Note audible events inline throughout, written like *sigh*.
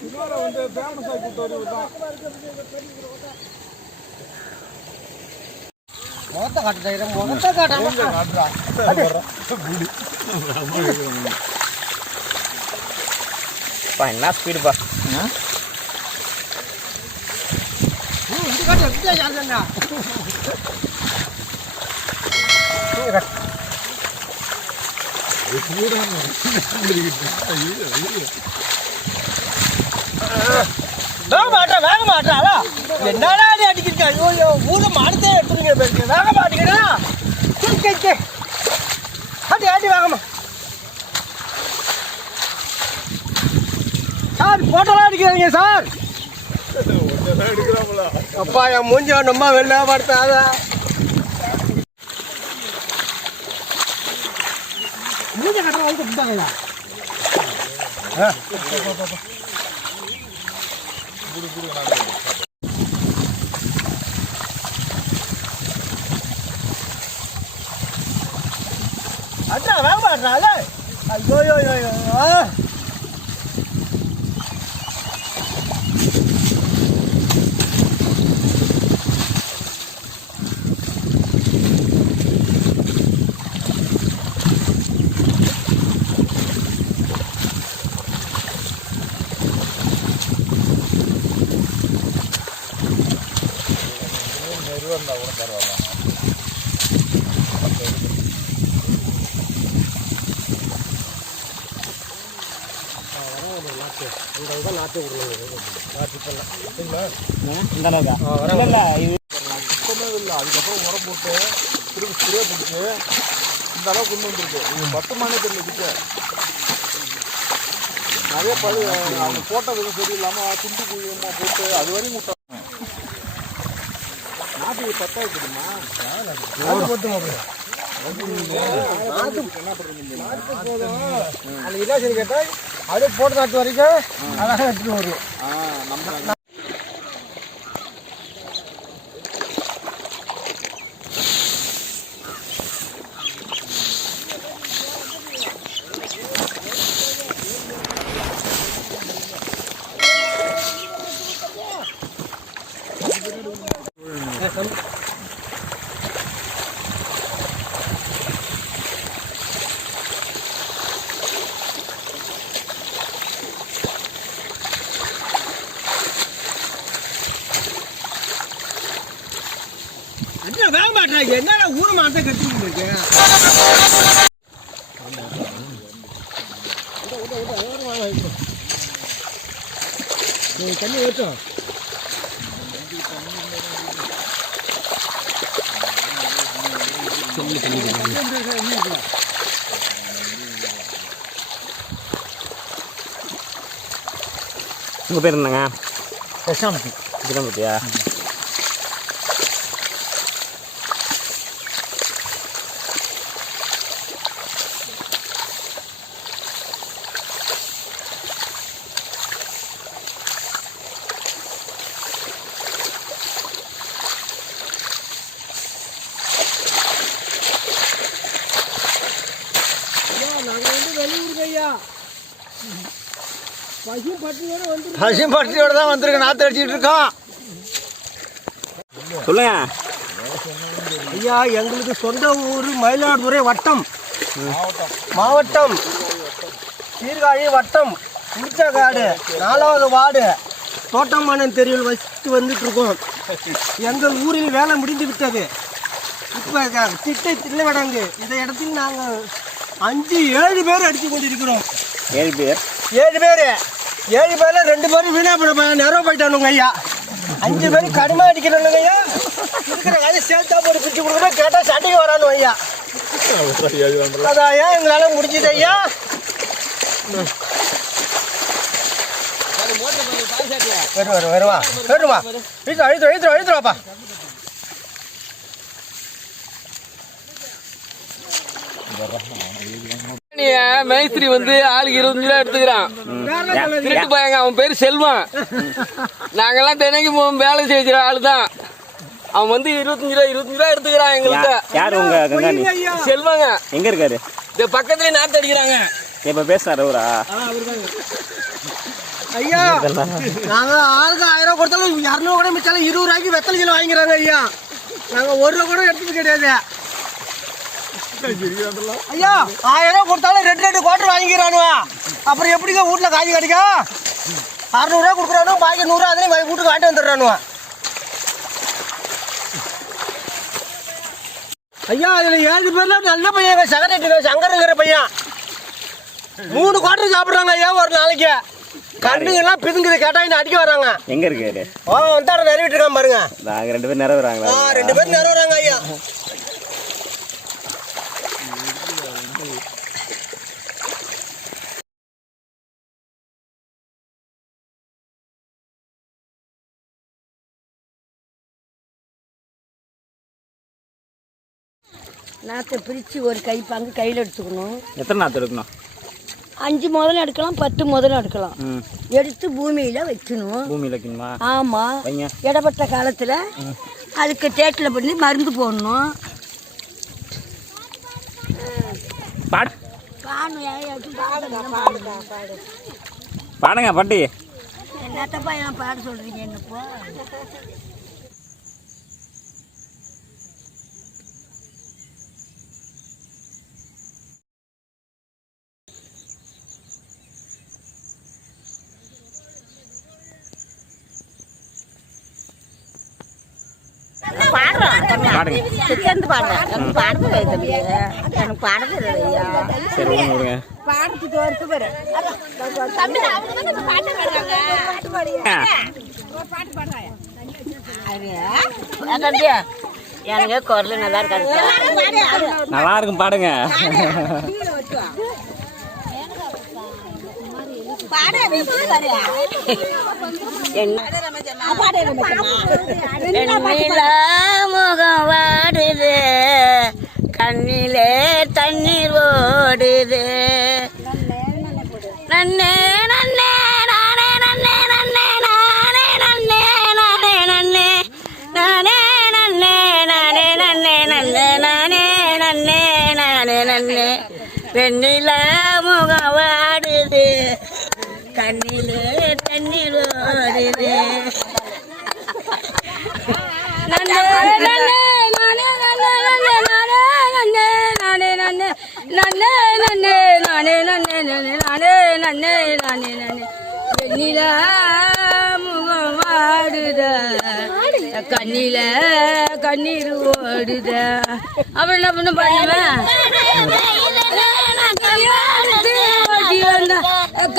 இன்னொரு வந்து ஃபேமஸ் ஆகி கொடுத்தவர் தான். முகத்தை காட்டுறேன் முகத்தை காட்டுறேன் பா என்ன ஸ்பீடுப்பா யாருங்க வேக மாட்டேன் வேக மாட்டேன் என்னடா நீ அடிக்கிறீங்க? ஐயோ ஊரை மாடுத்தே எடுத்துருங்க பேருக்கு வேக மாட்டேங்கிறா சரி சரி சரி ஆட்டி ஆட்டி வேகமா. சார் போட்டோலாம் அடிக்கிறாங்க சார். அப்பா என் மூஞ்சி நம்ம வெளில படுத்தாத? மூஞ்சி கட்டுற வந்து இருந்தாங்கய்யா அண்ணா வேக மாட்டால ஐயோ யோ யோ யோ இந்த அளவுக்கா இல்ல இல்ல இது சுத்தமே இல்லை அதுக்கப்புறம் உரம் போட்டு திரும்பி ஸ்ப்ரே பிடிச்சி இந்த அளவுக்கு கொண்டு வந்திருக்கு இது பத்து மணி தெரியல நிறைய பழு அவங்க போட்டதுக்கு சரியில்லாமல் துண்டு குழியமாக போட்டு அது வரையும் விட்டா நாட்டுக்கு பத்தா இருக்குதுமா அது என்ன சரி கேட்டால் அப்படியே போட்டு நாட்டு வரைக்கும் அழகாக எடுத்துட்டு வரும் ஆ நம்ம அண்ணா வேக மாட்டாங்க என்னடா ஊர் மாட்டை கட்டிட்டு இருக்கு? தண்ணி ஊற்றும் உங்க பேர் என்னங்க? பிரசாந்தி. கிளம்பத்தியா ஐயா நாங்கள் வந்து வெளியூருக்கு ஐயா பசி பட்டியோட தான் வந்திருக்கேன். நாற்று அடிச்சிட்டு இருக்கோம் சொல்லுங்க. ஐயா எங்களுக்கு சொந்த ஊர் மயிலாடுதுறை வட்டம். மாவட்டம். சீர்காழி வட்டம். குளிச்சக்காடு நாலாவது வார்டு. தோட்டமானன் தெருவில் வச்சுட்டு வந்துட்டு இருக்கோம் எங்கள் ஊரில் வேலை முடிந்து விட்டது. இப்போ திட்டை தில்லவடங்கு இந்த இடத்தில் நாங்கள் அஞ்சு ஏழு பேர் அடித்து கொண்டிருக்கிறோம். ஏழு பேர்? ஏழு பேர். ஏழு பேர்ல ரெண்டு பேரும் வீணா போய் நேரம் போயிட்டானுங்க ஐயா. அஞ்சு பேரும் கடுமை அடிக்கிறானுங்க ஐயா. இருக்கிற வேலை சேர்த்தா போட்டு பிரிச்சு கொடுக்கணும். கேட்டால் சண்டைக்கு வரானு ஐயா. அதான் ஐயா எங்களால் முடிஞ்சது ஐயா. வருவா வருவா. வருவா. இழுத்து அழுத்து அழுத்து அழுத்துவாப்பா மேஸ்திரி வந்து ஆளுக்கு இருபத்தஞ்சு ரூபா எடுத்துக்கிறான். திருட்டு பையங்க அவன் பேரு செல்வம் நாங்கெல்லாம் தினைக்கும் போவோம் வேலை செய்கிற ஆளு தான் அவன் வந்து இருபத்தஞ்சு ரூபா இருபத்தஞ்சு ரூபா எடுத்துக்கிறான் எங்கள்கிட்ட. யார் உங்க கங்காணி செல்வங்க. எங்க இருக்காரு? இந்த பக்கத்துலயே நாட்டு அடிக்கிறாங்க. இப்ப பேசுறாரு அவரா? ஐயா நாங்க ஆளுக்கு ஆயிரம் ரூபா கொடுத்தாலும் இரநூறு கூட மிச்சாலும் இருபது ரூபாய்க்கு வெத்தலை கிலோ வாங்கிக்கிறாங்க ஐயா. நாங்க ஒரு ரூபா கூட எடுத்தது கிடையாது. ஐயா ஆயிரம் ரூபா கொடுத்தாலும் ரெண்டு ரெண்டு குவார்டர் வாங்கிக்கிறானுவா. அப்புறம் எப்படிங்க வீட்டுல காய்ச்சி கிடைக்கும் அறுநூறுவா கொடுக்குறானு பாக்கி நூறுரூவா அதுலேயும் வீட்டுக்கு வாங்கிட்டு வந்துடுறானுவா. ஐயா அதுல ஏழு பேர்ல நல்ல பையன் சங்கரட்டு சங்கருங்கிற பையன். மூணு குவார்டர் சாப்பிடுறாங்க ஐயா ஒரு நாளைக்கு. கண்ணுங்கெல்லாம் பிதுங்குது கேட்டா இந்த அடிக்க வராங்க. எங்க இருக்காரு ஓ வந்தார நிறைவேட்டு இருக்கான் பாருங்க. நாங்க ரெண்டு பேரும் நிறைவேறாங்களா ரெண்டு பேரும் நிறைவேறாங்க ஐயா. நாற்றை பிரித்து ஒரு கை பங்கு கையில் எடுத்துக்கணும். எத்தனை நாற்று எடுக்கணும்? அஞ்சு முதல்ல எடுக்கலாம் பத்து முதல்ல எடுக்கலாம். எடுத்து பூமியில் வைக்கணும். பூமியில் வைக்கணுமா? ஆமாம் இடப்பட்ட காலத்தில் அதுக்கு டேட்டில் பண்ணி மருந்து போடணும். பாடு. பாடுங்க பாட்டி. என்னத்தப்பா நான் பாட சொல்கிறீங்க என்னப்போ? பாடுங்க. சேர்ந்து பாடுறேன் எனக்கு பாடுறது தம்பி எனக்கு பாடுறது ஐயா சரி விடுங்க விடுங்க. பாடத்துக்கு வருத்து பாரு. தம்பி அவங்க வந்து பாட்டு பாடுறாங்க. எனக்கு குரல் நல்லா இருக்காது. நல்லா இருக்கும் பாடுங்க. முகம் வாடுது கண்ணிலே தண்ணீர் ஓடுது. நன்னே நன்னே நானே நன்னே நன்னே நானே நன்னே நானே நன்னே. நானே நன்னே நானே நன்னே நன்னே நானே நன்னே நானே நன்னே. வெண்ணில முகம் வாடுது. கண்ணிலே தண்ணீர் ஓடுது. வெண்ணில முகம் வாடுத. கண்ணில கண்ணீர் ஓடுத. அவன் என்ன பண்ண பண்ணுவேன்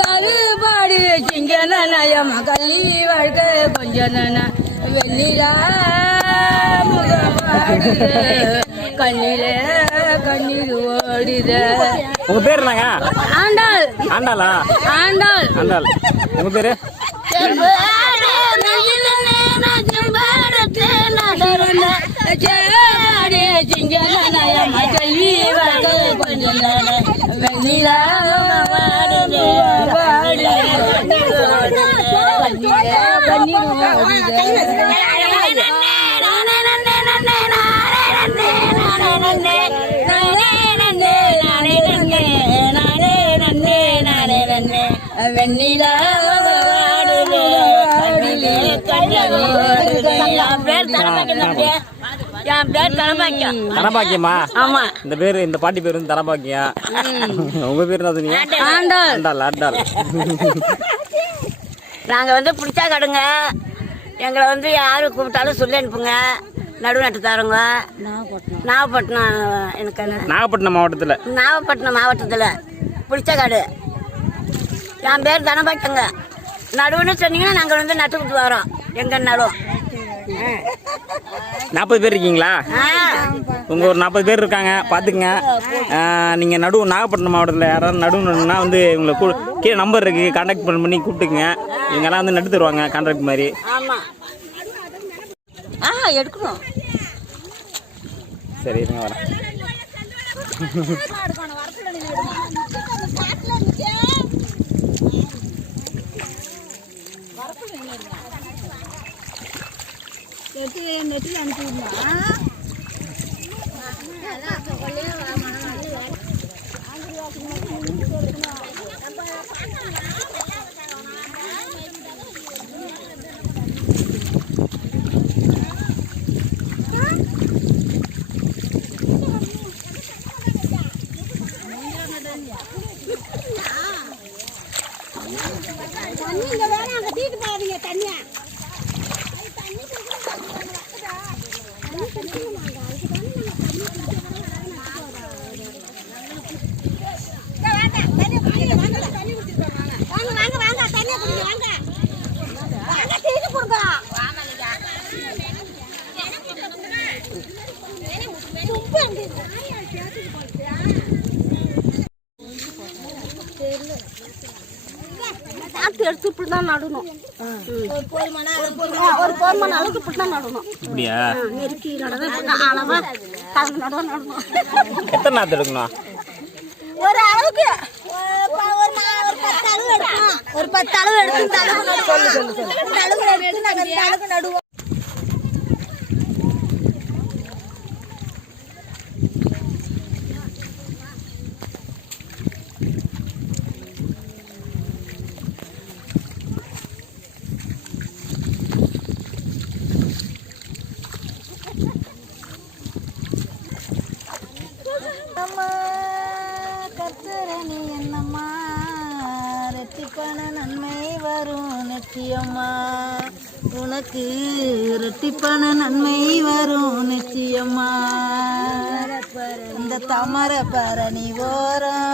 கருபாடு சிங்க நயமா கல்லி வாழ்க்கை கொஞ்சம் நன வெண்ணிலா கண்ணில கண்ணீர் ஓடுத. உங்க பேர் என்னங்க? ஆண்டாள். ஆண்டாளா? ஆண்டாள். ஆண்டாள். உங்க பேரு? வெண்ணிலா தனபாக்கியம். ஆமா. இந்த பேர் இந்த பாட்டி பேர் வந்து தனபாக்கியம். உங்க பேர் என்ன சொன்னீங்க ஆண்டாள். ஆண்டாள். நாங்க வந்து பிடிச்சா கடுங்க. எங்களை வந்து யாரு கூப்பிட்டாலும் சொல்லி அனுப்புங்க. நடுநாட்டு தாரங்க நாகப்பட்டினம் எனக்கு? நாகப்பட்டினம் மாவட்டத்தில். நாகப்பட்டினம் மாவட்டத்தில். பிடிச்சக்காடு என் பேர் தனபாக்கியங்க நடுவுன்னு சொன்னீங்கன்னா நாங்கள் வந்து நட்டு விட்டு வரோம் எங்கன்னாலும் நாற்பது பேர் இருக்கீங்களா? ஆ. உங்க ஒரு நாற்பது பேர் இருக்காங்க. பாத்துக்கங்க. ஆஹ் நீங்க நடு நாகப்பட்டினம் மாவட்டத்தில் யாராவது நடுவுனா வந்து உங்களை கூ- கீழே நம்பர் இருக்கு. கான்டாக்ட் பண்ணி கூப்பிட்டுக்குங்க. இவங்கெல்லாம் வந்து நட்டு தருவாங்க கான்ட்ராக்ட் மாதிரி. ஆமாம் ஆ எடுக்கணும். சரி இருங்க வரேன். *laughs* *laughs* நெட்டு நெட்டில் அனுப்பிடலாம் அதான் நடணும் ஒரு போர்மனை அளவுக்கு தான் நடணும் அப்படியா நெருக்கி அளவா கலந்து நடணும் எத்தனை நாற்று எடுக்கணும் ஒரு அளவுக்கு ஒரு பத்து அளவு எடுக்கணும் ஒரு பத்து அளவு எடுத்து அளவுக்கு நடுவோம் அளவுக்கு எடுத்து நாங்கள் அளவுக்கு நடுவோம் அம்மா கர்த்தரணி என்னம்மா ரெட்டிப்பான நன்மை வரும் நிச்சயம்மா உனக்கு ரெட்டிப்பான நன்மை வரும் நிச்சயம்மா இந்த தாமர பரணி ஓரம்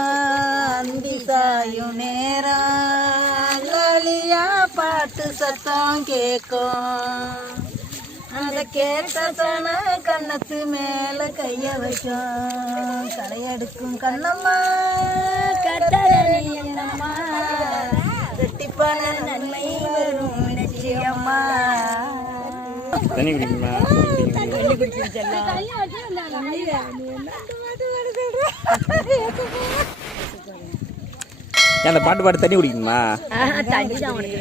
அந்தி சாயும் நேரம். லாலியா பாட்டு சத்தம் கேட்கும். அந்த கேட்ட கண்ணத்து மேல கைய வைக்கும். களையெடுக்கும் கண்ணம்மா கட்டரணி என்னம்மா ரெட்டிப்பான நன்மை வரும் நிச்சயம்மா தண்ணி குடிக்கணுமா? ஏன் அந்த பாட்டு பாட்டு தண்ணி குடிக்கணுமா?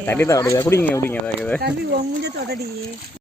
தண்ணி தான் குடிங்க குடிங்க